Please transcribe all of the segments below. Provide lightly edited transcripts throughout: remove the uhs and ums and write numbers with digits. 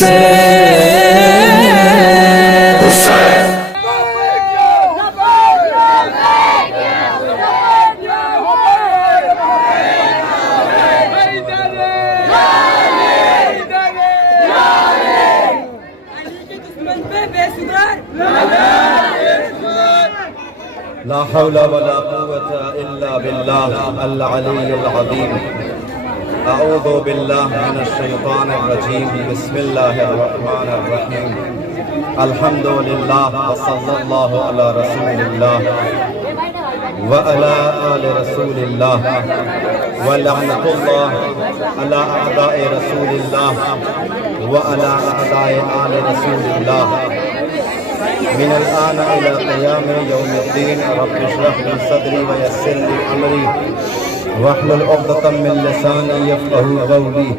لا حول ولا قوة إلا بالله العلي العظيم. أعوذ بالله من الشيطان الرجيم. بسم الله الرحمن الرحيم. الحمد لله وصلى الله على رسول الله وعلى آل رسول الله ولعنة الله على أعداء رسول الله وعلى أعداء آل رسول الله من الآن إلى قيام يوم الدين. رب اشرح لي صدري ويسر لي أمري واحلل عقدة من لساني يفقهوا قولي.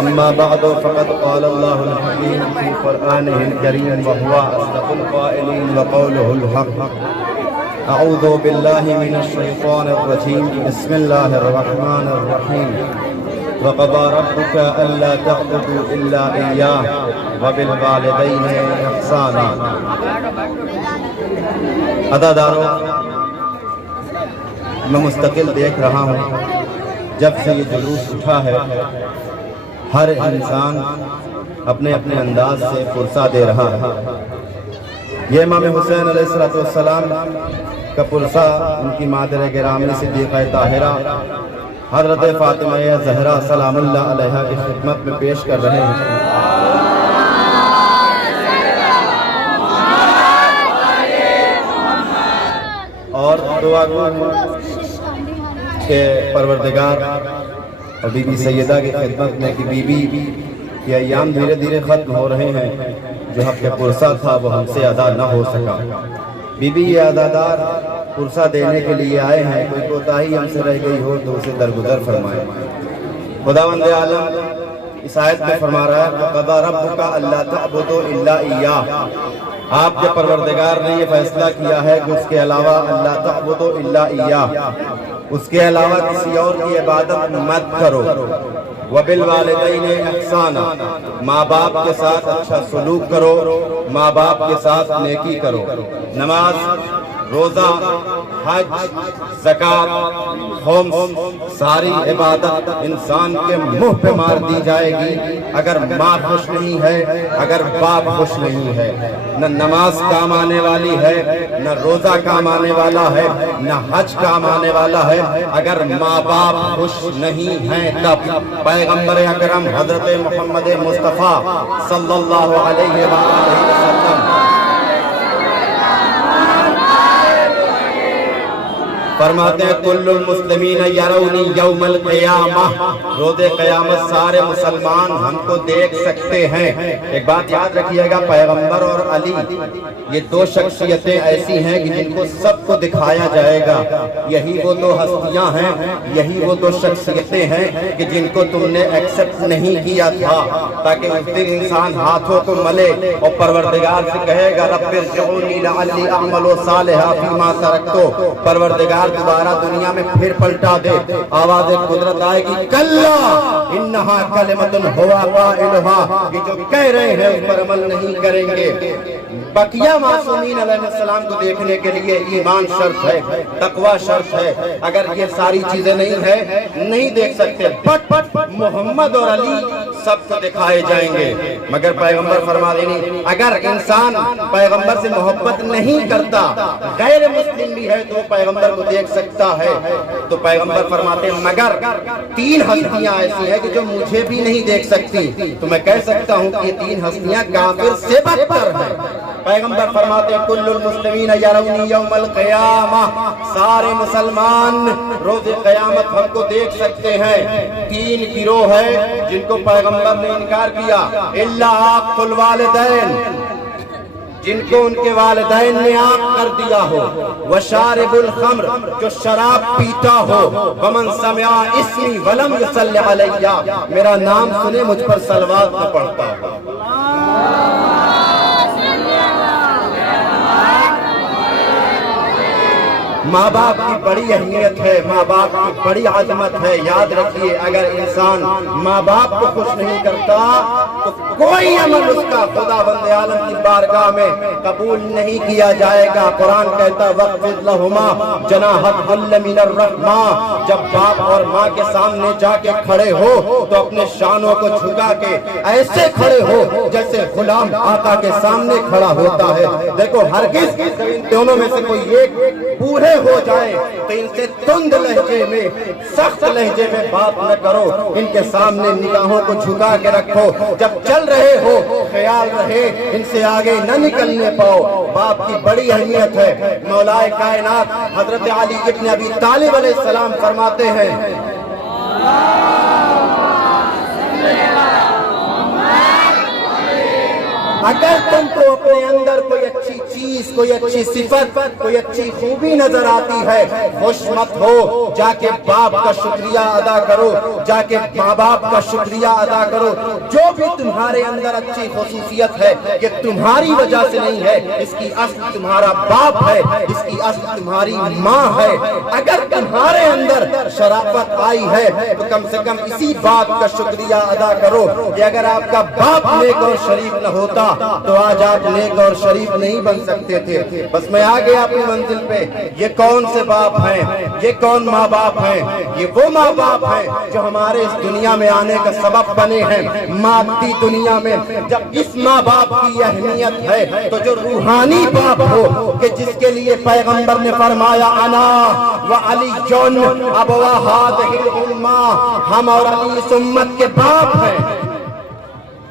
أما بعد فقد قال الله الحكيم في قرآنه الكريم وهو أصدق القائلين وقوله الحق. أعوذ بالله من الشيطان الرجيم. بسم الله الرحمن الرحيم. وقضى ربك ألا تعبدوا إلا إياه وبالوالدين إحسانا. عزادارو، میں مستقل دیکھ رہا ہوں جب سے یہ جلوس اٹھا ہے ہر انسان اپنے اپنے انداز سے پرسہ دے رہا ہے. یہ امام حسین علیہ السلام کا پرسہ ان کی مادر گرامی صدیقہ طاہرہ حضرت فاطمہ زہرا سلام اللہ علیہا کی خدمت میں پیش کر رہے ہیں. اور دعا گو کہ پروردگار اور بی بی سیدہ کی خدمت میں کہ بی بی یہ ایام دھیرے دھیرے ختم ہو رہے ہیں. جو حق پرسہ تھا وہ ہم سے ادا نہ ہو سکا. بی بی یہ عزادار پرسہ دینے کے لیے آئے ہیں. کوئی کوتاہی ہم سے رہ گئی ہو تو اسے درگزر فرمائے. خداوند عالم اس آیت میں فرما رہا ہے وَقَضَى رَبُّكَ أَلَّا تَعْبُدُوا إِلَّا إِيَّاهُ. آپ کے پروردگار نے یہ فیصلہ کیا ہے کہ اس کے علاوہ اللہ تعبدوا الا إِيَّاهُ، اس کے علاوہ کسی اور کی عبادت مت کرو. وَبِالْوَالِدَيْنِ إِحْسَانًا، ماں باپ کے ساتھ اچھا سلوک کرو، ماں باپ کے ساتھ نیکی کرو. نماز، روزہ، حج، زکوٰۃ، خمس، ساری عبادت انسان کے منہ پہ مار دی جائے گی اگر ماں خوش نہیں ہے، اگر باپ خوش نہیں ہے. نہ نماز کام آنے والی ہے، نہ روزہ کام آنے والا ہے، نہ حج کام آنے والا ہے اگر ماں باپ خوش نہیں ہیں. تب پیغمبر اکرم حضرت محمد مصطفیٰ صلی اللہ علیہ وآلہ وسلم فرماتے ہیں کل المسلمین یرونی یوم القیامہ، روز قیامت سارے مسلمان ہم کو دیکھ سکتے ہیں. ایک بات یاد رکھیے گا، پیغمبر اور علی یہ دو شخصیتیں ایسی ہیں کہ جن کو سب کو دکھایا جائے گا. یہی وہ دو ہستیاں ہیں، یہی وہ دو شخصیتیں ہیں کہ جن کو تم نے ایکسپٹ نہیں کیا تھا، تاکہ اس دن انسان ہاتھوں کو ملے اور پروردگار سے کہے گا رب ارجعونی لعلی اعمل صالحا فیما ترکت. پروردگار دوبارہ دنیا میں پھر پلٹا دے. آواز قدرت آئے گی کلا انہا کلمۃ ہو قائلھا، یہ جو کہہ رہے ہیں اس پر عمل نہیں کریں گے. بقیہ معصومین علیہ السلام کو دیکھنے کے لیے ایمان شرط ہے، تقوی شرط ہے. اگر یہ ساری چیزیں نہیں ہے نہیں دیکھ سکتے. بٹ محمد اور علی سب کو دکھائے جائیں گے. مگر پیغمبر فرما دینی اگر انسان پیغمبر سے محبت نہیں کرتا، غیر مسلم بھی ہے تو پیغمبر کو دیکھ سکتا ہے. تو پیغمبر فرماتے ہیں مگر تین ہستیاں ایسی ہیں کہ جو مجھے بھی نہیں دیکھ سکتی. تو میں کہہ سکتا ہوں کہ یہ تین ہستیاں کافر سے بدتر ہیں. پیغمبر فرماتے ہیں کل المسلمین یرونی یوم القیامہ، سارے مسلمان روز قیامت ہم کو دیکھ سکتے ہیں. تین گروہ ہے جن کو پیغمبر نے انکار کیا. الا عاق الوالدین، جن کو ان کے والدین نے عاق کر دیا ہو. وشارب الخمر، جو شراب پیتا ہو. ومن سمع اسمی ولم یصلی علیہ، میرا نام سنے مجھ پر صلوات نہ پڑھتا ہو. ماں باپ کی بڑی اہمیت ہے، ماں باپ کی بڑی عظمت ہے. یاد رکھیے اگر انسان ماں باپ کو خوش نہیں کرتا تو تو کوئی عمل اس کا خدا بند عالم کی بارگاہ میں قبول نہیں کیا جائے گا۔ قرآن کہتا وَاخْفِضْ لَهُمَا جَنَاحَ الذُّلِّ مِنَ الرَّحْمَةِ، جب باپ اور ماں کے سامنے جا کے کھڑے ہو تو اپنے شانوں کو جھکا کے ایسے کھڑے ہو جیسے غلام آقا کے سامنے کھڑا ہوتا ہے۔ دیکھو ہرگز ان دونوں میں سے کوئی ایک بوڑھے ہو جائے تو ان سے تند لہجے میں، سخت لہجے میں بات نہ کرو، ان کے سامنے نگاہوں کو جھکا کے رکھو۔ جب چل رہے ہو خیال رہے ان سے آگے نہ نکلنے پاؤ۔ باپ کی بڑی اہمیت ہے۔ مولائے کائنات حضرت علی ابن ابی طالب علیہ السلام فرماتے ہیں اگر تم کو اپنے اندر کوئی اچھی چیز، کوئی اچھی صفت، کوئی اچھی خوبی نظر آتی ہے، خوش مت ہو، جا کے باپ کا شکریہ ادا کرو، جا کے ماں باپ کا شکریہ ادا کرو۔ جو بھی تمہارے اندر اچھی خصوصیت ہے یہ تمہاری وجہ سے نہیں ہے، اس کی اصل تمہارا باپ ہے، اس کی اصل تمہاری ماں ہے۔ اگر تمہارے اندر شرافت آئی ہے تو کم سے کم اسی بات کا شکریہ ادا کرو کہ اگر آپ کا باپ نیک اور شریف نہ ہوتا تو آج آپ نیک اور شریف نہیں بن سکتے تھے۔ بس میں آ گیا اپنی منزل پہ۔ یہ کون سے باپ ہیں؟ یہ کون ماں باپ ہیں؟ یہ وہ ماں باپ ہیں جو ہمارے اس دنیا میں آنے کا سبب بنے ہیں، مادی دنیا میں۔ جب اس ماں باپ کی اہمیت ہے تو جو روحانی باپ ہو کہ جس کے لیے پیغمبر نے فرمایا انا وعلی ابوا ہذہ الامہ، ہم اور علی اس امت کے باپ ہیں۔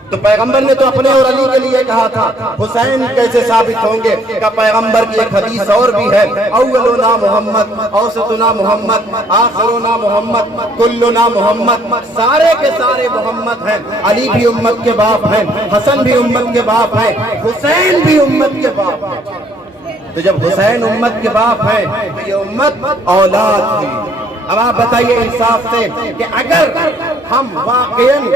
تو پیغمبر نے تو اپنے اور علی کے لیے کہا تھا، حسین کیسے ثابت ہوں گے؟ کہ پیغمبر کی ایک حدیث اور بھی ہے، اولنا محمد، اوسطنا محمد، آخرنا محمد، کلنا محمد، سارے کے سارے محمد ہیں۔ علی بھی امت کے باپ ہیں، حسن بھی امت کے باپ ہیں، حسین بھی امت کے باپ ہیں۔ تو جب حسین امت کے باپ ہیں تو یہ امت اولاد تھی۔ اب آپ بتائیے انصاف سے کہ اگر ہم واقعاً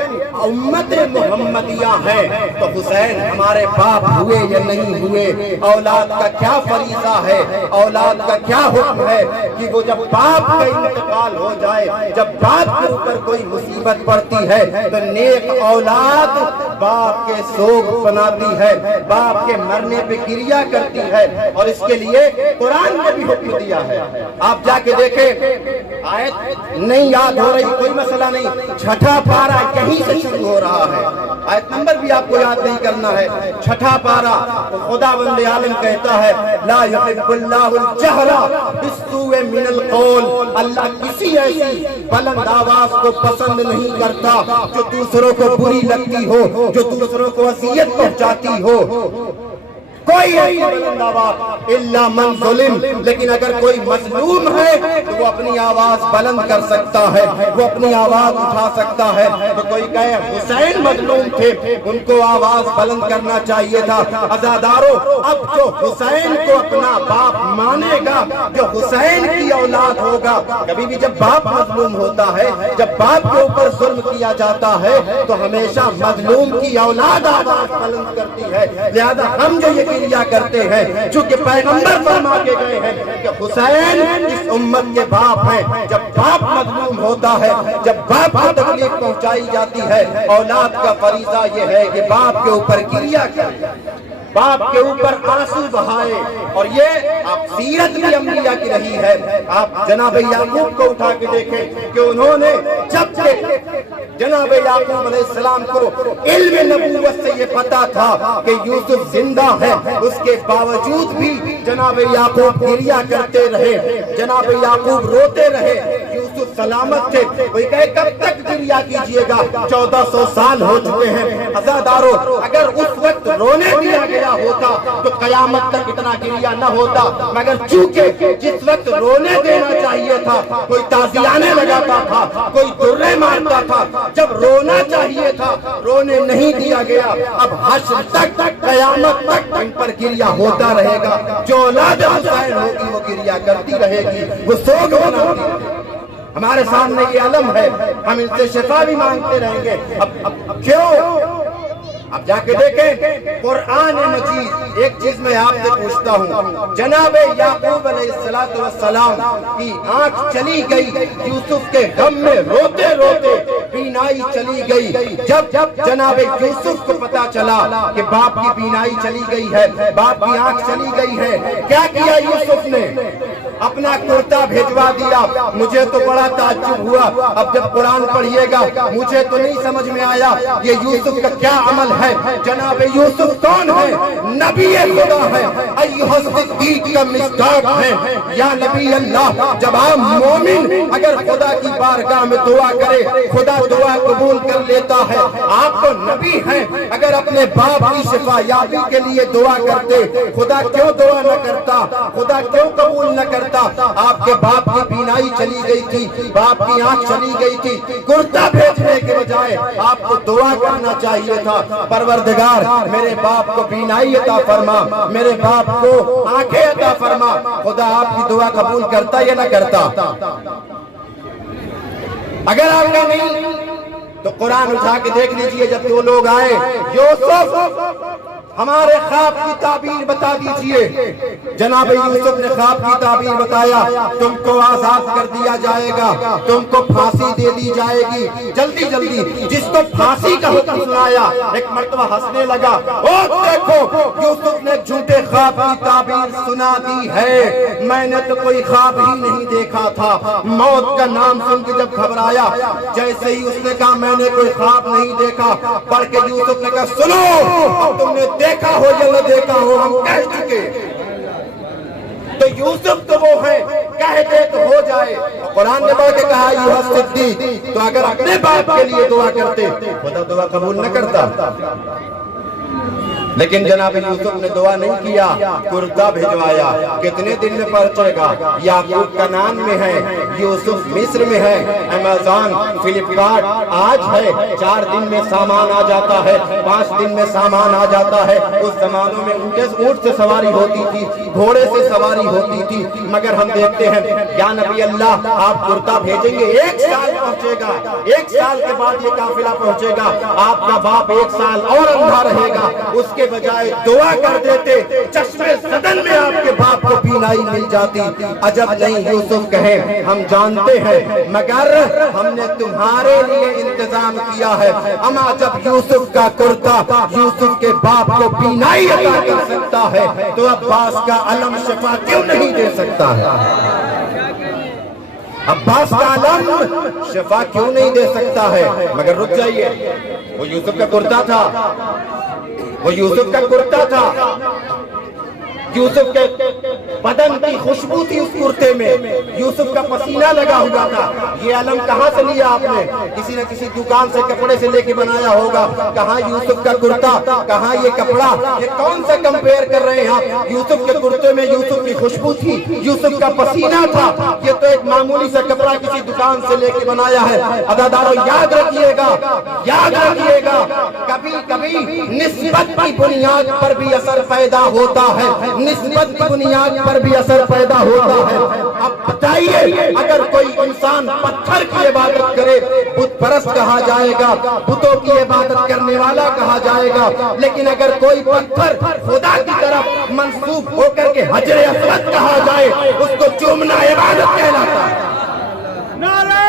امت محمدیہ ہیں تو حسین ہمارے باپ ہوئے یا نہیں ہوئے؟ اولاد کا کیا فریضہ ہے، اولاد کا کیا حکم ہے کہ وہ جب باپ کا انتقال ہو جائے، جب باپ کے اوپر کوئی مصیبت پڑتی ہے تو نیک اولاد باپ کے سوگ بناتی ہے، باپ کے مرنے پہ گریہ کرتی ہے، اور اس کے لیے قرآن نے بھی حکم دیا ہے۔ آپ جا کے دیکھیں، آیت نہیں یاد ہو رہی کوئی مسئلہ نہیں، چھٹا پارہ یہیں سے شروع ہو رہا ہے۔ آیت نمبر بھی آپ کو یاد نہیں کرنا ہے، چھٹا پارہ۔ خدا بند عالم کہتا ہے لا یحب اللہ الجہر بالسوء من القول، اللہ کسی ایسی بلند آواز کو پسند نہیں کرتا جو دوسروں کو بری لگتی ہو، جو دوسروں کو اذیت پہنچاتی ہو۔ کوئی ایسی بلند آواز الا من ظلم، لیکن اگر کوئی مظلوم ہے تو وہ اپنی آواز بلند کر سکتا ہے، وہ اپنی آواز اٹھا سکتا ہے۔ تو کوئی کہے حسین مظلوم تھے، ان کو آواز بلند کرنا چاہیے تھا۔ عزادارو، اب جو حسین کو اپنا باپ مانے گا، جو حسین کی اولاد ہوگا، کبھی بھی جب باپ مظلوم ہوتا ہے، جب باپ کے اوپر ظلم کیا جاتا ہے تو ہمیشہ مظلوم کی اولاد آواز بلند کرتی ہے۔ لہذا ہم جو یہ کیا کرتے ہیں، چونکہ پیغمبر فرما کے گئے ہیں کہ حسین اس امت کے باپ ہیں۔ جب باپ مظلوم ہوتا ہے، جب باپ کو تکلیف پہنچائی جاتی ہے، اولاد کا فریضہ یہ ہے کہ باپ کے اوپر گریہ کرے، باپ کے اوپر آنسو بہائے۔ اور یہ آپ سیرت بھی انبیاء کی رہی ہے۔ آپ جناب یعقوب کو اٹھا کے دیکھیں کہ انہوں نے جب کہ جناب یعقوب علیہ السلام کو علم نبوت سے یہ پتا تھا کہ یوسف زندہ ہے، اس کے باوجود بھی جناب یعقوب گریہ کرتے رہے، جناب یعقوب روتے رہے۔ یوسف سلامت تھے، کوئی کہے کب تک گریہ کیجئے گا؟ 1400 سال ہو چکے ہیں۔ عزادارو، اگر اس وقت رونے دیا گیا ہوتا تو قیامت تک اتنا گریہ نہ ہوتا، مگر چونکہ جس وقت رونے دینا چاہیے تھا کوئی تازیانے لگاتا تھا، کوئی درے مارتا تھا، جب رونا چاہیے تھا رونے نہیں دیا گیا۔ اب حشر تک، قیامت تک ان پر گریہ ہوتا رہے گا۔ جو اولاد حسین ہوگی وہ گریہ کرتی رہے گی، وہ سوگ بناتی رہے گی۔ ہمارے سامنے یہ علم ہے، ہم ان سے شفا بھی مانگتے رہیں گے۔ اب کیوں؟ اب جا کے دیکھیں قرآن مجید۔ ایک چیز میں آپ سے پوچھتا ہوں، جناب یعقوب علیہ السلام کی آنکھ چلی گئی یوسف کے غم میں روتے روتے، بینائی چلی گئی۔ جب جناب یوسف کو پتا چلا کہ باپ کی بینائی چلی گئی ہے، باپ کی آنکھ چلی گئی ہے، کیا کیا یوسف نے؟ اپنا کرتا بھیجوا دیا۔ مجھے تو بڑا تعجب ہوا، اب جب قرآن پڑھیے گا مجھے تو نہیں سمجھ میں آیا یہ یوسف کا کیا عمل ہے۔ جناب یوسف کون ہے؟ نبی خدا ہے، ایھا الصدیق کا مصداق ہے۔ یا نبی اللہ، جب آپ مومن اگر خدا کی بارگاہ میں دعا کرے خدا دعا قبول کر لیتا ہے۔ آپ تو نبی ہیں، اگر اپنے باپ کی شفا یابی کے لیے دعا کرتے خدا کیوں دعا نہ کرتا؟ خدا کیوں قبول نہ کرتا؟ آپ کے باپ کی بینائی چلی گئی تھی، باپ کی آنکھ چلی گئی تھی، کرتا بھیجنے کے بجائے آپ کو دعا کرنا چاہیے تھا، پروردگار میرے باپ کو بینائی عطا فرما، میرے باپ کو آنکھیں عطا فرما۔ خدا آپ کی دعا قبول کرتا یا نہ کرتا؟ اگر آپ نے نہیں تو قرآن اٹھا کے دیکھ لیجئے، جب دو لوگ آئے، یوسف ہمارے خواب کی تعبیر بتا دیجئے۔ جناب یوسف نے خواب کی تعبیر بتایا، تم کو آزاد کر دیا جائے گا، تم کو پھانسی دے دی جائے گی، جلدی جلدی۔ جس کو پھانسی کا حکم سنایا ایک مرتبہ ہنسنے لگا، او دیکھو یوسف نے جھوٹے خواب کی تعبیر سنا دی ہے، میں نے تو کوئی خواب ہی نہیں دیکھا تھا۔ موت کا نام سن کے جب گھبرایا، جیسے ہی اس نے کہا میں نے کوئی خواب نہیں دیکھا، پڑھ کے یوسف نے کہا سنو، اب تم نے دیکھا ہو یا نہ دیکھا ہو ہم کہہ چکے۔ تو یوسف تو وہ ہے، کہہ دے تو ہو جائے۔ قرآن نے بڑھ کے کہا ایھا الصدیق، تو اگر اپنے باپ کے لیے دعا کرتے خدا دعا قبول نہ کرتا؟ لیکن جناب یوسف نے دعا نہیں کیا، کرتا بھیجوایا۔ کتنے دن میں پہنچے گا؟ یعقوب کنعان میں ہے، یوسف مصر میں ہے، امیزون فلپکارٹ آج ہے، 4 دن میں سامان آ جاتا ہے، 5 دن میں سامان آ جاتا ہے۔ اس زمانوں میں اونٹ سے سواری ہوتی تھی، گھوڑے سے سواری ہوتی تھی، مگر ہم دیکھتے ہیں یا نبی اللہ آپ کرتا بھیجیں گے 1 سال پہنچے گا، 1 سال کے بعد یہ قافلہ پہنچے گا، آپ کا باپ 1 سال اور اندھا رہے گا، اس کے بجائے دعا کر دیتے، چشمے صدن میں آپ کے باپ کو بینائی مل جاتی۔ عجب نہیں یوسف کہیں ہم جانتے ہیں، مگر ہم نے تمہارے لیے انتظام کیا ہے۔ اما جب یوسف کا کرتا یوسف کے باپ کو بینائی عطا کر سکتا ہے تو عباس کا علم شفا کیوں نہیں دے سکتا ہے؟ عباس کا علم شفا کیوں نہیں دے سکتا ہے؟ مگر رک جائیے، وہ یوسف کا کرتا تھا، وہ یوسف کا کرتا تھا، یوسف کے بدن کی خوشبو تھی اس کرتے میں، یوسف کا پسینہ لگا ہوا تھا۔ یہ علم کہاں سے لیا آپ نے؟ کسی نہ کسی دکان سے کپڑے سے لے کے بنایا ہوگا۔ کہاں یوسف کا کرتا، کہاں یہ کپڑا؟ یہ کون سا کمپیئر کر رہے ہیں آپ؟ یوسف کے کرتے میں یوسف کی خوشبو تھی، یوسف کا پسینہ تھا، یہ تو ایک معمولی سا کپڑا کسی دکان سے لے کے بنایا ہے۔ عزادارو یاد رکھیے گا، یاد رکھیے گا، کبھی کبھی نسبت کی بنیاد پر بھی اثر پیدا ہوتا ہے، نسبت کی بنیاد پر بھی اثر پیدا ہوتا ہے۔ اب بتائیے اگر کوئی انسان پتھر کی عبادت کرے بت پرست کہا جائے گا، بتوں کی عبادت کرنے والا کہا جائے گا، لیکن اگر کوئی پتھر خدا کی طرف منسوب ہو کر کے حجر اسود کہا جائے اس کو چومنا عبادت کہلاتا ہے۔ نعرہ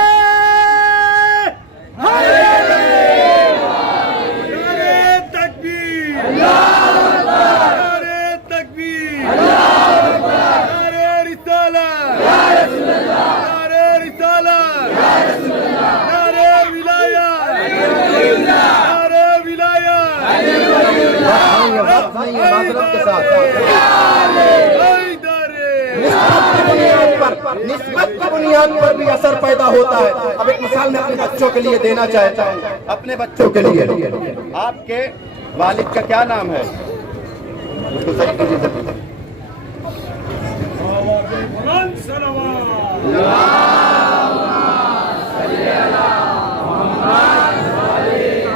نسبت کی بنیاد پر بھی اثر پیدا ہوتا ہے۔ اب ایک مثال میں اپنے بچوں کے لیے دینا چاہتا ہوں، اپنے بچوں کے لیے آپ کے والد کا کیا نام ہے؟ اس کو صحیح کیجیے۔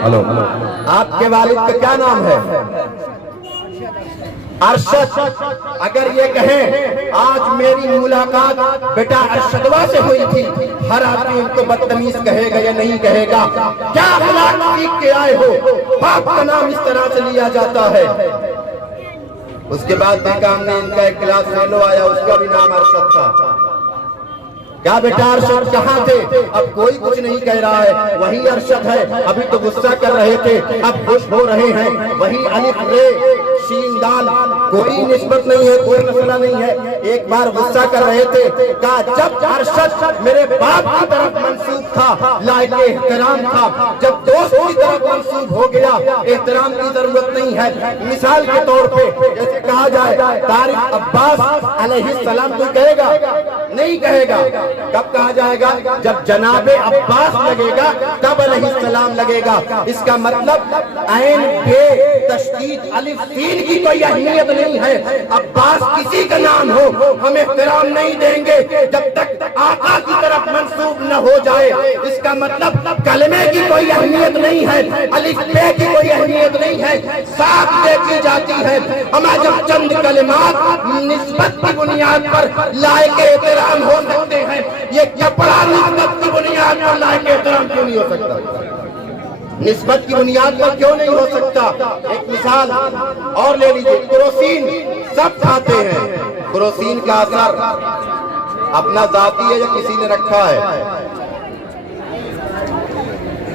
ہلو، آپ کے والد کا کیا نام ہے؟ ارشد۔ اگر یہ کہیں آج میری ملاقات بیٹا ارشدوا سے ہوئی تھی، ہر آدمی ان کو بدتمیز کہے گا یا نہیں کہے گا؟ کیا اخلاق سیکھ کے آئے ہو؟ باپ کا نام اس طرح سے لیا جاتا ہے۔ اس کے بعد دیکھا ہم نے ان کا ایک کلاس فیلو آیا، اس کا بھی نام ارشد تھا۔ کیا بیٹا ارشد کہاں تھے؟ اب کوئی کچھ نہیں کہہ رہا ہے، وہی ارشد ہے، ابھی تو غصہ کر رہے تھے، اب خوش ہو رہے ہیں، وہی الف رے شین دال، کوئی نسبت نہیں ہے، کوئی مسئلہ نہیں ہے، ایک بار غصہ کر رہے تھے، کہا جب ارشد میرے باپ کی طرف منسوب تھا لائق احترام تھا، جب دوست کی طرف منسوب ہو گیا احترام کی ضرورت نہیں ہے۔ مثال کے طور پہ جیسے کہا جائے طارق عباس علیہ السلام کوئی کہے گا؟ نہیں کہے گا۔ کب کہا جائے گا؟ جب جناب عباس لگے گا تب علیہ السلام لگے گا۔ اس کا مطلب عین بے تشدید الف سین کی کوئی اہمیت نہیں ہے، عباس کسی کا نام ہو ہم احترام نہیں دیں گے جب تک آقا کی طرف منسوب نہ ہو جائے۔ اس کا مطلب کلمے کی کوئی اہمیت نہیں ہے، الف بے کی کوئی اہمیت نہیں ہے، صاف دیکھی جاتی ہے۔ ہمیں جب چند کلمات نسبت کی بنیاد پر لائق احترام ہو سکتے ہیں، یہ کپڑا نسبت کی بنیاد پر لائق احترام کیوں نہیں ہو سکتا؟ نسبت کی بنیاد پر کیوں نہیں ہو سکتا؟ ایک مثال اور لے لیجئے، کروسین سب کھاتے ہیں، کروسین کا اثر اپنا ذاتی ہے یا کسی نے رکھا ہے؟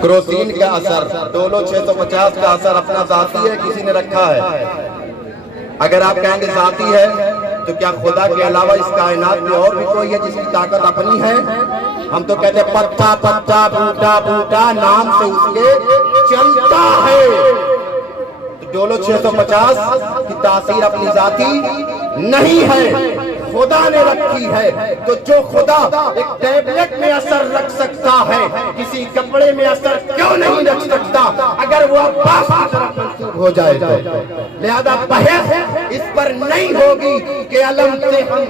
کروسین کا اثر ڈولو 650 کا اثر اپنا ذاتی ہے کسی نے رکھا ہے؟ اگر آپ کہیں گے ذاتی ہے تو کیا خدا کے علاوہ اس کائنات میں اور بھی کوئی ہے جس کی طاقت اپنی ہے؟ ہم تو کہتے ہیں پتا پتا بوٹا بوٹا نام سے اس کے چلتا ہے۔ ڈولو 650 کی تاثیر اپنی ذاتی نہیں ہے، خدا نے رکھی ہے۔ تو جو خدا ایک ٹیبلٹ میں اثر رکھ سکتا ہے کسی کپڑے میں اثر کیوں نہیں رکھ سکتا اگر وہ عباس کی طرف منسوب ہو جائے تو؟ لہذا بحث اس پر نہیں ہوگی کہ علم سے ہم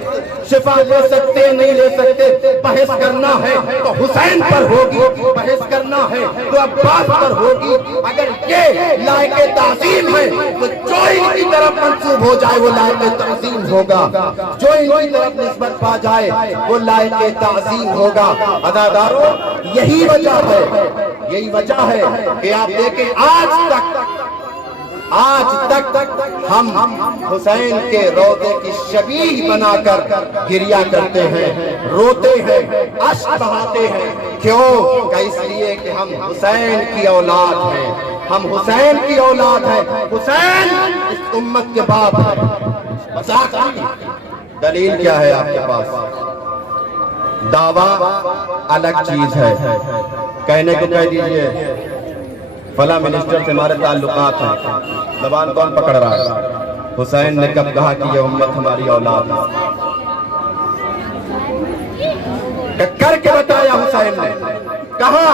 شفا لے سکتے نہیں لے سکتے، بحث کرنا ہے تو حسین پر ہوگی، بحث کرنا ہے تو عباس پر ہوگی۔ اگر یہ لائق تعظیم ہے تو جو ان کی طرف منسوب ہو جائے وہ لائق تعظیم ہوگا، جو ان کی طرف نسبت پا جائے وہ لائق تعظیم ہوگا۔ عزادارو یہی وجہ ہے، یہی وجہ ہے کہ آپ دیکھیں آج تک ہم حسین کے روضے کی شبیہ بنا کر گریہ کرتے ہیں، روتے ہیں، اشک بہاتے ہیں۔ کیوں؟ کہ اس لیے کہ ہم حسین کی اولاد ہیں، ہم حسین کی اولاد ہیں، حسین اس امت کے باپ ہیں۔ مذاق نہیں، دلیل کیا ہے آپ کے پاس؟ دعویٰ الگ چیز ہے، کہنے کو کہہ دیجئے فلاں منسٹر سے ہمارے تعلقات ہیں، زبان کون پکڑ رہا ہے؟ حسین نے کب کہا کہ یہ امت ہماری اولاد ہے؟ کر کے بتایا حسین نے، کہاں؟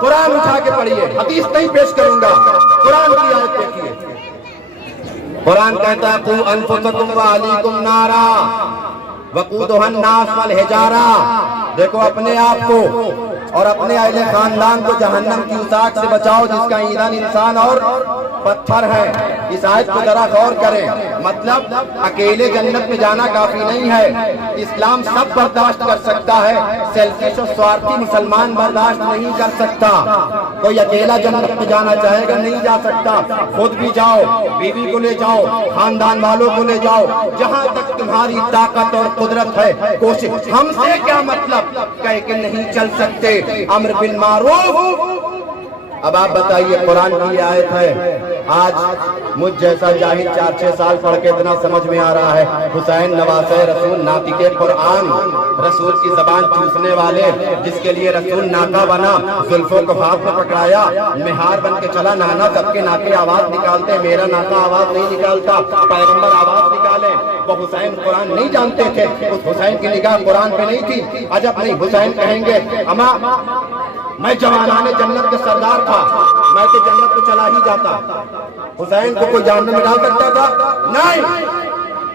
قرآن اٹھا کے پڑھیے، حدیث نہیں پیش کروں گا، قرآن کی آیت دیکھیے۔ قرآن کہتا ہے قُوْ أَنفُسَكُمْ وَأَهْلِيكُمْ نَارًا وَقُودُهَا النَّاسُ وَالْحِجَارَةُ، دیکھو اپنے آپ کو اور اپنے اہل خاندان کو جہنم کی اتاق سے بچاؤ جس کا ایندھن انسان اور پتھر ہے۔ اس آیت کو ذرا غور کریں، مطلب اکیلے جنت میں جانا کافی نہیں ہے، اسلام سب برداشت کر سکتا ہے، سیلفش اور سوارتھی مسلمان برداشت نہیں کر سکتا۔ کوئی اکیلا جنت میں جانا چاہے گا نہیں جا سکتا، خود بھی جاؤ، بیوی کو لے جاؤ، خاندان والوں کو لے جاؤ، جہاں تک تمہاری طاقت اور قدرت ہے کوشش۔ ہم سے کیا مطلب کہہ کہ نہیں چل سکتے، امر بالمعروف۔ اب آپ بتائیے قرآن کی آیت ہے، آج مجھ جیسا جاہل 4-6 سال پڑھ کے اتنا سمجھ میں آ رہا ہے حسین نواسہ رسول ناطق قرآن، رسول کی زبان چوسنے والے، جس کے لیے رسول ناکا بنا، زلفوں کو ہاتھ میں پکڑایا، مہار بن کے چلا، نانا سب کے ناکے آواز نکالتے، میرا ناکا آواز نہیں نکالتا، پیغمبر آواز نکالے۔ وہ حسین قرآن نہیں جانتے تھے، اس حسین کی نگاہ قرآن پہ نہیں تھی۔ عجب نہیں، حسین کہیں گے اما میں جوانان جنت کے سردار تھا، میں تو جنت کو چلا ہی جاتا۔ حسین کو کوئی جہنم میں ڈال سکتا تھا؟ نہیں،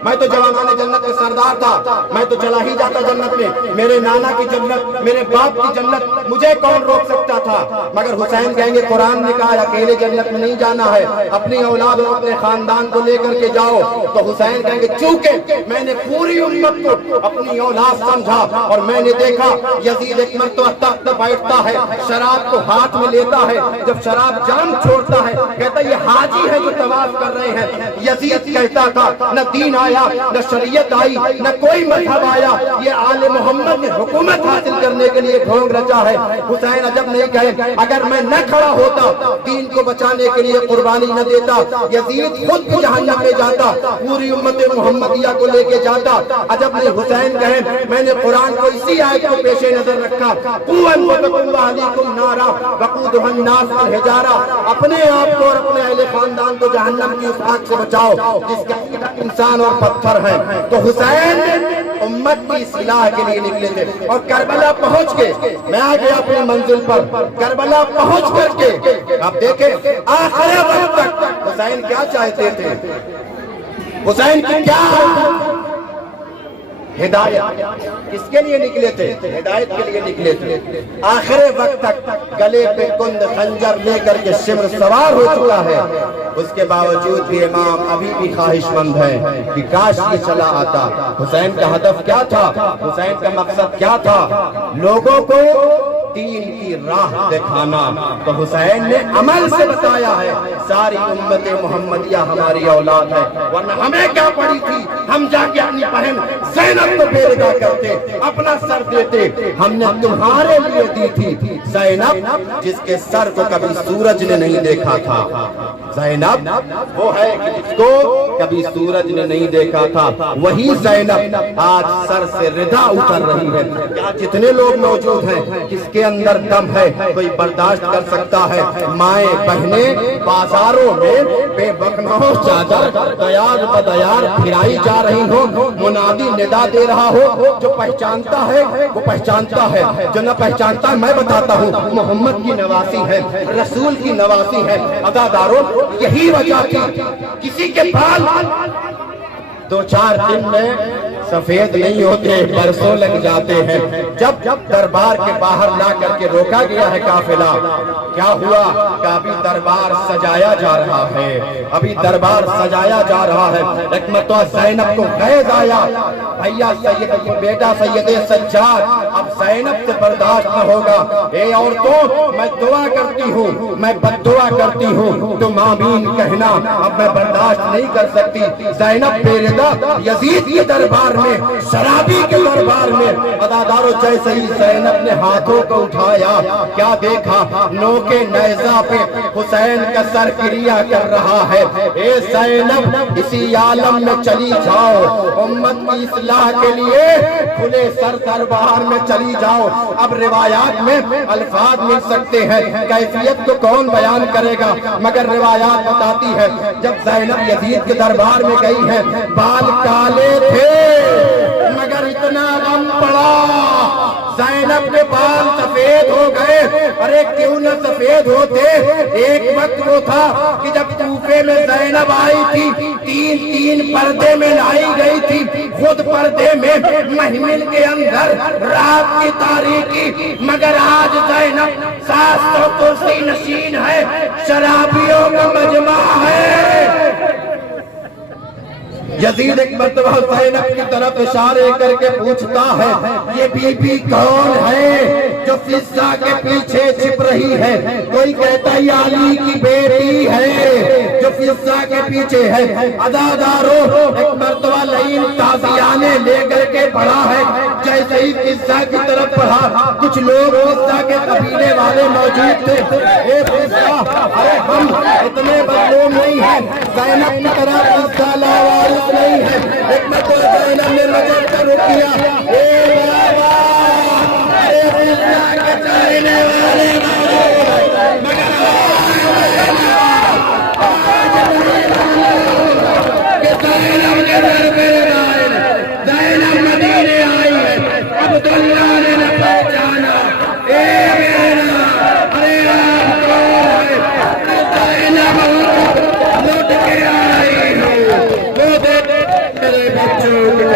میں تو جوانان جنت کے سردار تھا، میں تو چلا ہی جاتا جنت میں، میرے نانا کی جنت، میرے باپ کی جنت، مجھے کون روک سکتا تھا؟ مگر حسین کہیں گے قرآن نے کہا اکیلے جنت میں نہیں جانا ہے، اپنی اولاد اور اپنے خاندان کو لے کر کے جاؤ۔ تو حسین کہیں گے چونکہ میں نے پوری امت کو اپنی اولاد سمجھا اور میں نے دیکھا یزید ایک مرتبہ تخت پہ بیٹھتا ہے، شراب کو ہاتھ میں لیتا ہے، جب شراب جان چھوڑتا ہے کہتا یہ حاجی ہے جو طواف کر رہے ہیں۔ یزید کہتا تھا نہ دین آیا، نہ شریعت آئی، نہ کوئی مذہب آیا، یہ آل محمد نے حکومت حاصل کرنے کے لیے ڈھونگ رچا ہے۔ حسین عجب نہیں کہے، اگر میں نہ کھڑا ہوتا، دین کو بچانے کے لیے قربانی نہ دیتا، یزید خود بھی جہنم میں جاتا، پوری امت محمدیہ کو لے کے جاتا۔ عجب نہیں حسین کہیں میں نے قرآن کو اسی آیت کو پیش نظر رکھا، قُوْ أَنفُسَكُمْ وَأَهْلِيكُمْ نَارًا وَقُودُهَا النَّاسُ وَالْحِجَارَةُ، اپنے آپ کو اور اپنے اہل خاندان کو جہنم کی اس آگ سے بچاؤ جس کا انسان اور پتھر ہے۔ تو حسین امت کی اصلاح کے لیے نکلے تھے، اور کربلا پہنچ کے میں آ گیا اپنی منزل پر، کربلا پہنچ کر کے آپ دیکھیں آخر وقت تک حسین کیا چاہتے تھے، حسین کی کیا ہدایت، کس کے لیے نکلے تھے؟ ہدایت کے لیے نکلے تھے۔ آخر وقت تک گلے پہ کند خنجر لے کر کے شمر سوار ہو چکا ہے، اس کے باوجود بھی امام ابھی بھی خواہش مند ہے کہ کاش یہ چلا آتا۔ حسین کا ہدف کیا تھا؟ حسین کا مقصد کیا تھا؟ لوگوں کو دین کی راہ دکھانا۔ تو حسین نے عمل سے بتایا ہے ساری امت محمدیہ ہماری اولاد ہے، ورنہ ہمیں کیا پڑی تھی؟ ہم جا کے اپنی بہن زینب کو بے ردا کرتے، اپنا سر دیتے، ہم نے تمہارے لیے دی تھی زینب جس کے سر کو کبھی سورج نے نہیں دیکھا تھا۔ زینب وہ ہے کہ جس کو کبھی سورج نے نہیں دیکھا تھا، وہی زینب آج سر سے ردا اتر رہی ہے۔ کیا جتنے لوگ موجود ہیں کس کے اندر دم ہے کوئی برداشت کر سکتا ہے؟ مائیں بہنیں بازاروں میں بے بکنوں چادر دیار بدیار پھرائی جا رہی ہو، منادی ندا دے رہا ہو، جو پہچانتا ہے وہ پہچانتا ہے، جو نہ پہچانتا ہے میں بتاتا ہوں محمد کی نواسی ہے، رسول کی نواسی ہے۔ عزاداروں یہی وجہ تھی، کسی کے بال دو چار دن میں سفید نہیں ہوتے، برسوں لگ جاتے ہیں۔ جب دربار کے باہر لا کر کے روکا گیا ہے قافلہ، کیا ہوا کہ ابھی دربار سجایا جا رہا ہے، ابھی دربار سجایا جا رہا ہے۔ ایک مرتبہ زینب کو غیظ آیا، بھیا سید بیٹا سید سجاد اب زینب سے برداشت نہ ہوگا، اے عورتوں میں دعا کرتی ہوں، میں بد دعا کرتی ہوں، تم آمین کہنا، اب میں برداشت نہیں کر سکتی۔ زینب بے ردا یزید کے دربار میں، شرابی کے دربار میں، عزادارو جیسے ہی زینب نے ہاتھوں کو اٹھایا، کیا دیکھا؟ نوکے نیزہ پہ حسین کا سر کریا کر رہا ہے۔ اے زینب اسی عالم میں چلی جاؤ، امت کی اصلاح کے لیے کھلے سر دربار میں چلی جاؤ۔ اب روایات میں الفاظ مل سکتے ہیں، کیفیت کو کون بیان کرے گا، مگر روایات بتاتی ہے جب زینب یزید کے دربار میں گئی ہے، بال کالے تھے مگر اتنا غم پڑا، زینب کے بال سفید ہو گئے۔ ارے کیوں نہ سفید ہوتے؟ ایک وقت وہ تھا کہ جب کوفے میں زینب آئی تھی، تین پردے میں لائی گئی تھی، خود پردے میں محمل کے اندر رات کی تاریکی، مگر آج زینب 700 کرسی نشین ہے، شرابیوں کا مجمع ہے۔ یزید ایک مرتبہ زینب کی طرف اشارے کر کے پوچھتا ہے یہ بی بی کون ہے جو فضہ کے پیچھے چھپ رہی ہے؟ کوئی کہتا ہے یہ علی کی بیٹی ہے جو فضہ کے پیچھے ہے۔ عزادارو ایک مرتبہ لئیم تازیانے لے کر کے پڑھا ہے، جیسے ہی فضہ کی طرف پڑھا کچھ لوگ فضہ کے قبیلے والے موجود تھے۔ اے فضہ ارے ہم اتنے بدلوم نہیں ہیں، زینب کی طرح فضہ لاوارث نہیں ہے۔ ایک مرتبہ زینب نے نظر کر رکیا، اے بابا اے فضہ کے چاہنے والے موجود، مگر کہ زینب کے در پہ آئے، زینب مدینے آئی ہے، عبداللہ نے نہ پہچانا، اے میرا ارے آپ کون ہے؟ زینب لٹ کے آئی ہو، وہ دیکھ میرے بچوں کی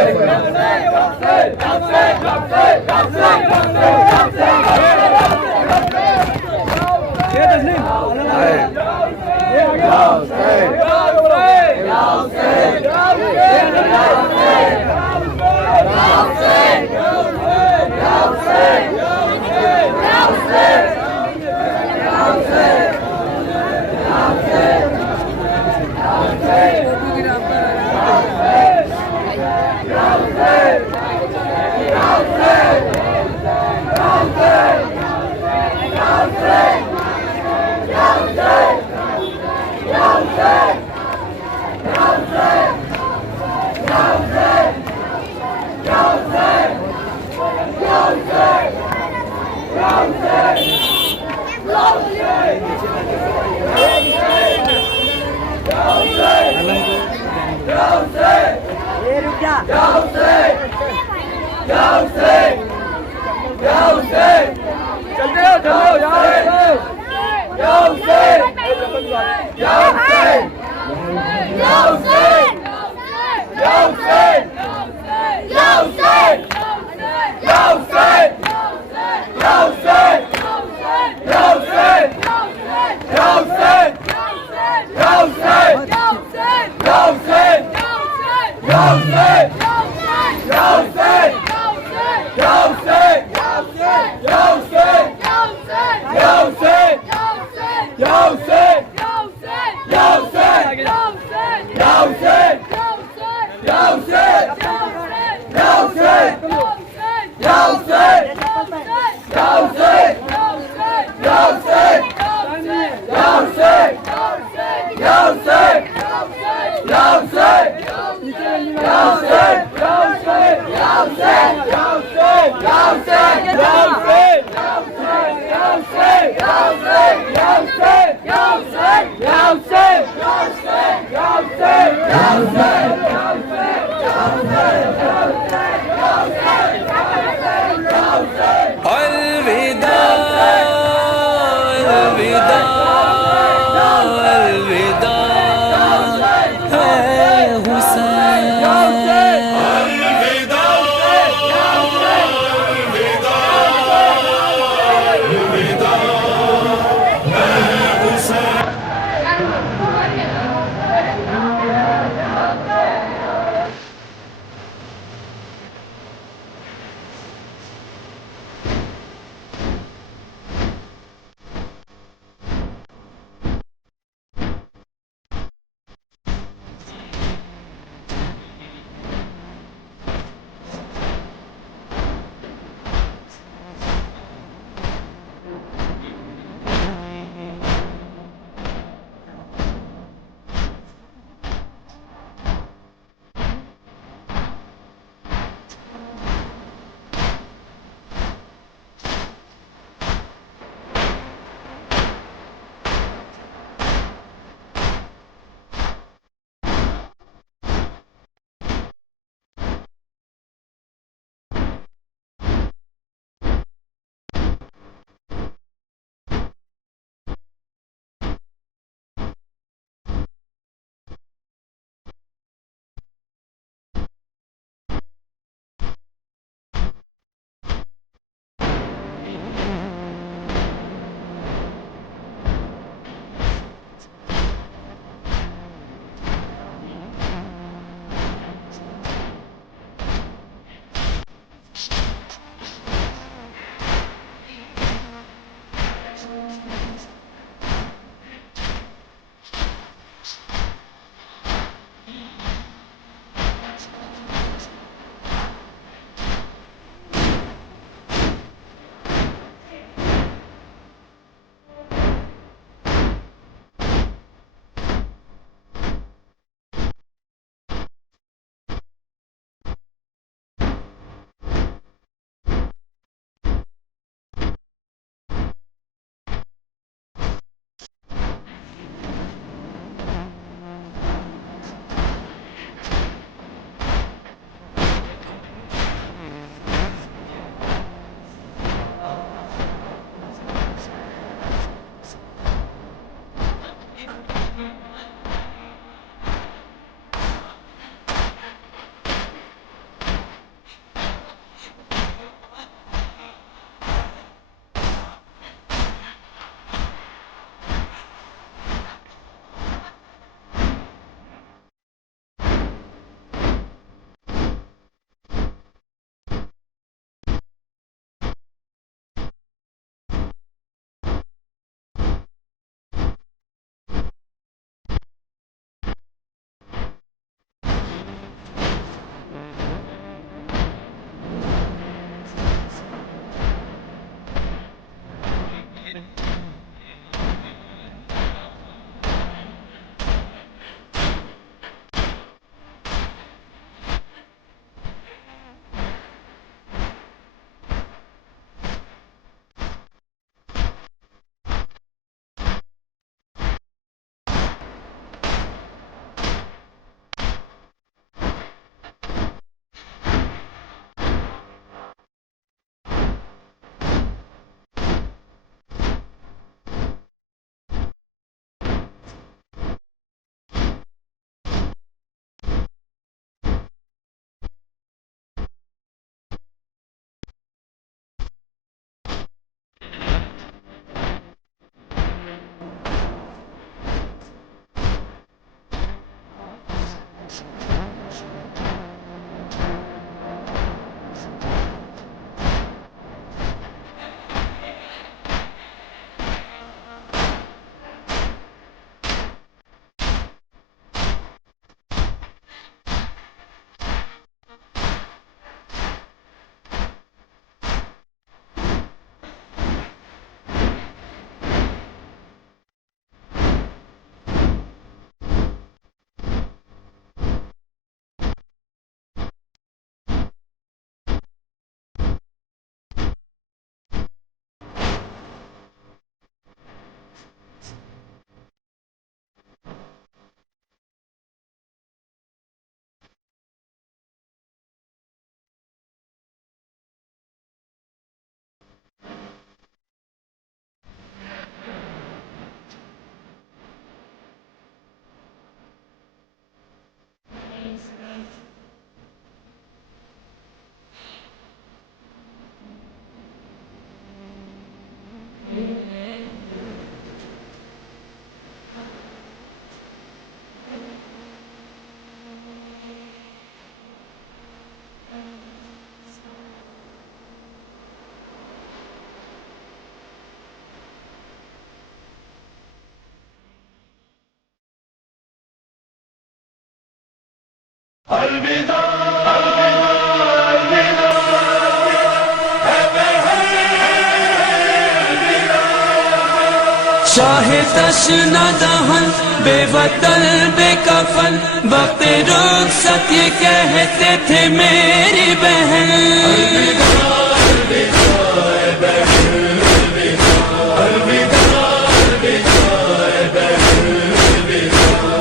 شاہ تشنہ دہن بے وطن بے کفن وقت رخصت یہ کہتے تھے میری بہن،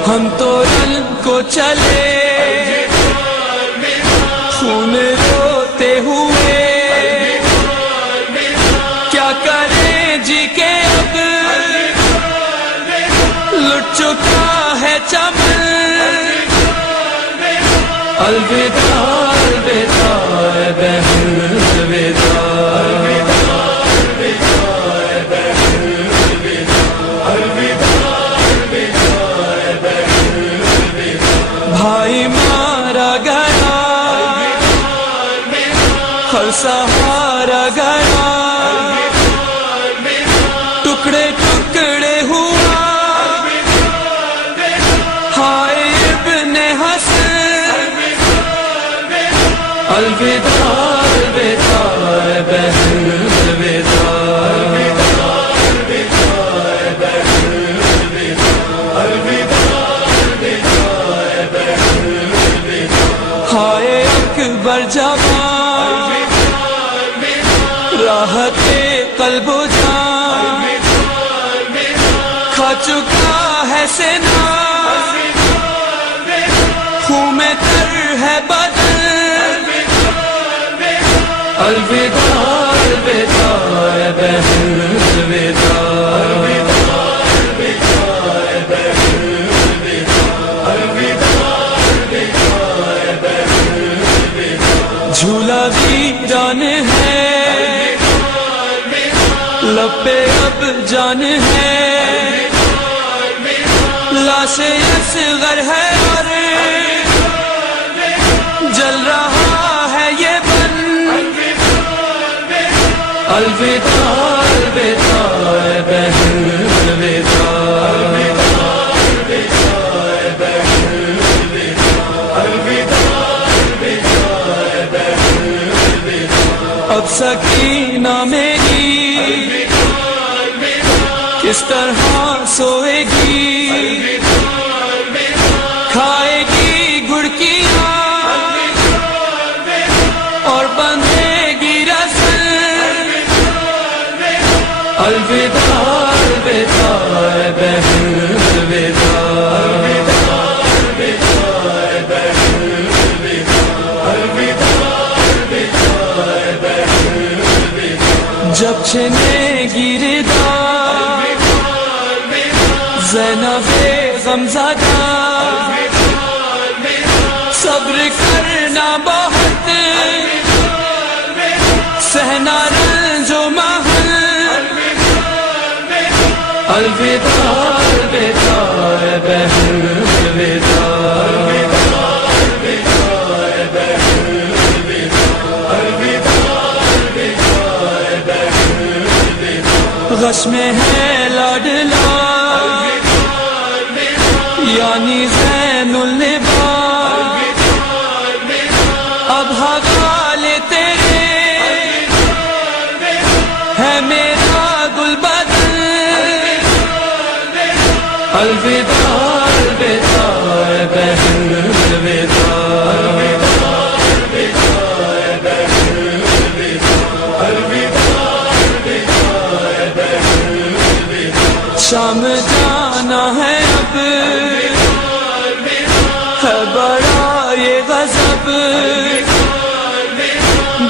ہم تو رن کو چلے خون روتے ہوئے، کیا کریں جی کے اب لٹ چکا ہے چمن، الوداع الوداع بہن بھائی مارا گیا، ہر سہارا گیا، ٹکڑے ٹکڑے ہوا ہائے ابن حسن، الوداع الوداع بہن ہائے اکبر جوان راحت قلب و جان، کھا چکا ہے سینا خون میں تر ہے بدن، الوداع الوداع بہن جھولا ویران ہے، لب پہ اب جان ہے، لاش اصغر ہے اور جل رہا ہے یہ بن، الوداع الوداع بہن اب سکینہ میری کس طرح سوئے گی، کھائے گی گڑکیاں اور بندھے گی رسل، الوداع الوداع بہن جب چھنے گی ردا زینب غمزدہ، صبر کرنا بہت سہنا رنج و محن، الوداع الوداع بہن غش میں ہے لاڈلا یعنی زین النبا، اب حوالے تیرے ہے میرا گل بدن، الوداع الوداع بہن شام جانا ہے اب ہے بڑا یہ غضب،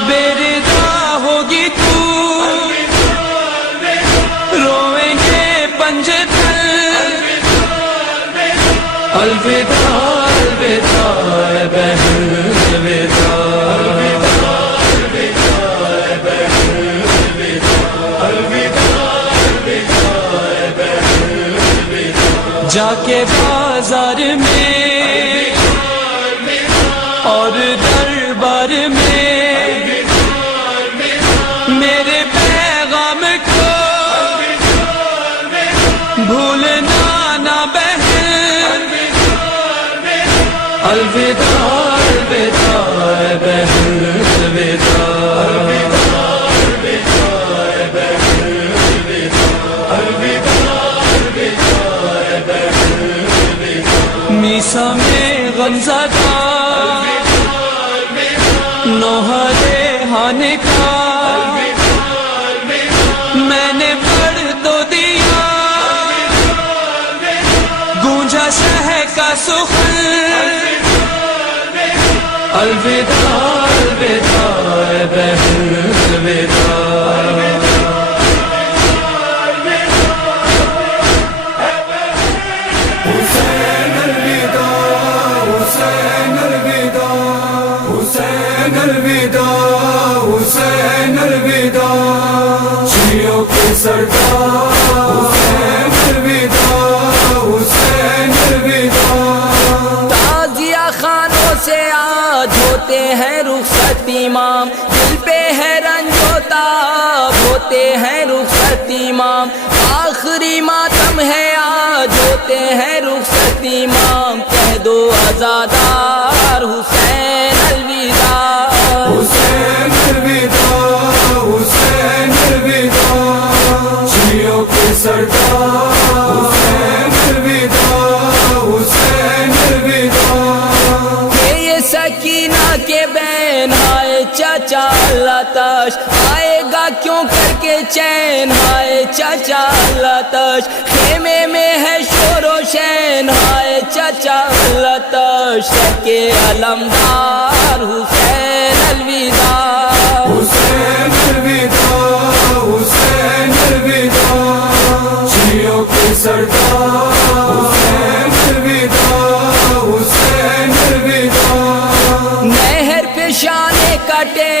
بے رضا ہوگی تو روئیں گے پنجے تل، الوداع الوداع بہن جا کے بازار میں اور دربار میں میرے پیغام کو بھولنا نہ بہن، الوداع عیسیٰ میں غمزدہ نوحہ ہانے کا میں نے پڑھ تو دیا گونجا شہ کا سخن الوداع الوداع اے بہن الوداع حسین الوداع شیعوں کے سردار حسین الوداع حسین الوداع تازیہ خانوں سے آج ہوتے ہیں رخصت امام دل پہ ہے رنج و تاب ہوتے ہیں رخصت امام آخری ماتم ہے آج ہوتے ہیں رخصت امام کہہ دو عزادار حسین الوداع حسین الوداع حسین الوداع شیعوں کے سردار حسین الوداع حسین الوداع یہ سکینہ کے بین ہائے چچا لتش آئے گا کیوں کر کے چین ہائے چچا لتش خیمے میں ہے شور و شین ہائے چچا لتش کے علمدار حسین الوداع حسین الوداع حسین الوداع شیعوں کے سردار حسین الوداع حسین الوداع نہر پہ شانے کٹے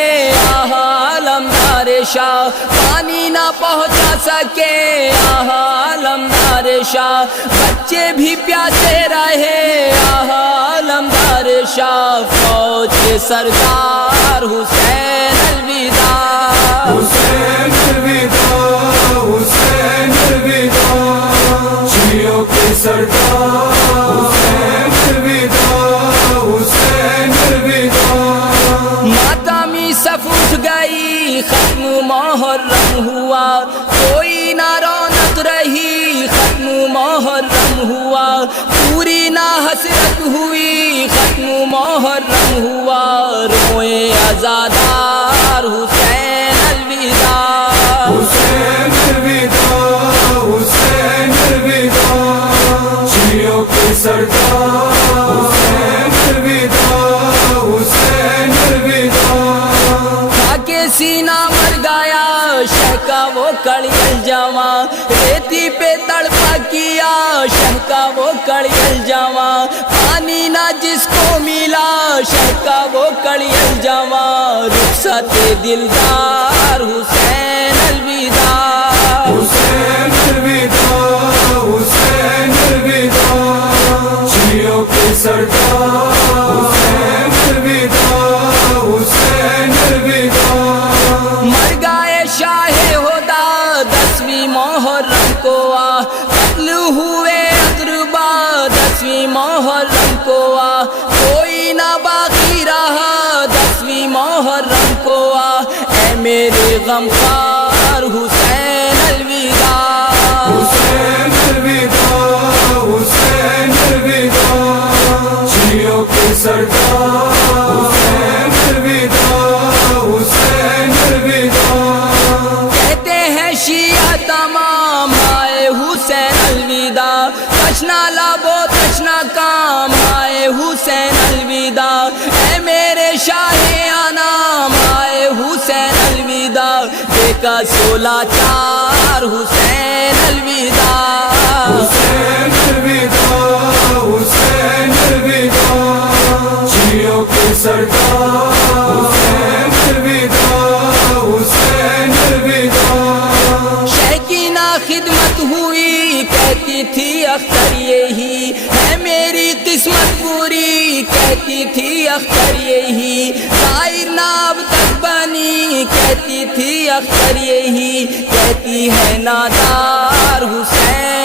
آہا علمدار شاہ پانی نہ پہنچا سکے آہا علمدار شاہ بچے بھی پیاسے رہے آہا علمدار شاہ فوج کے سردار حسین الوداع حسین الوداع حسین الوداع شیعوں کے سردار حسین الوداع حسین الوداع ماتمی صف اٹھ گئی ختم محرم ہوا کوئی نہ رونق رہی ختم محرم ہوا پوری نہ حسرت ہوئی ختم محرم ہوا روئے عزادار حسین الوداع حسین الوداع حسین الوداع شیعوں کے سردار حسین الوداع حسین الوداع کھا کے سینہ مر گیا شہ کا وہ کڑیل جواں ریتی پہ تڑپا کیا شہ کا وہ کڑیل جواں پانی نہ جس کو ملا شہ کا وہ کڑیل جواں رخصت دلدار حسین الوداع حسین الوداع حسین الوداع شیعوں کے سردار حسین الوداع حسین الوداع مر گئے شاہ ہدا 10ویں محرم کو قتل ہوئے اقربا 10ویں محرم کو کوئی نہ باقی رہا 10ویں محرم کو اے میرے غمخوار حسین الوداع حسین الوداع حسین الوداع شیعوں کے سردار حسین الوداع حسین الوداع کہتے ہیں شیعہ تمام ہائے حسین الوداع تشنا لبو تشنا کام ہائے حسین الوداع اے میرے شاہ انام ہائے حسین الوداع دیکھا 16 حسین الوداع حسین الوداع حسین الوداع شیعوں کے سردار حسین الوداع حسین الوداع شہ کی نا خدمت ہوئی کہتی تھی اختر یہی ہے میری قسمت پوری کہتی تھی اختر یہی ظاہر نہ اب تک بنی کہتی تھی اختر یہی کہتی ہے نادار حسین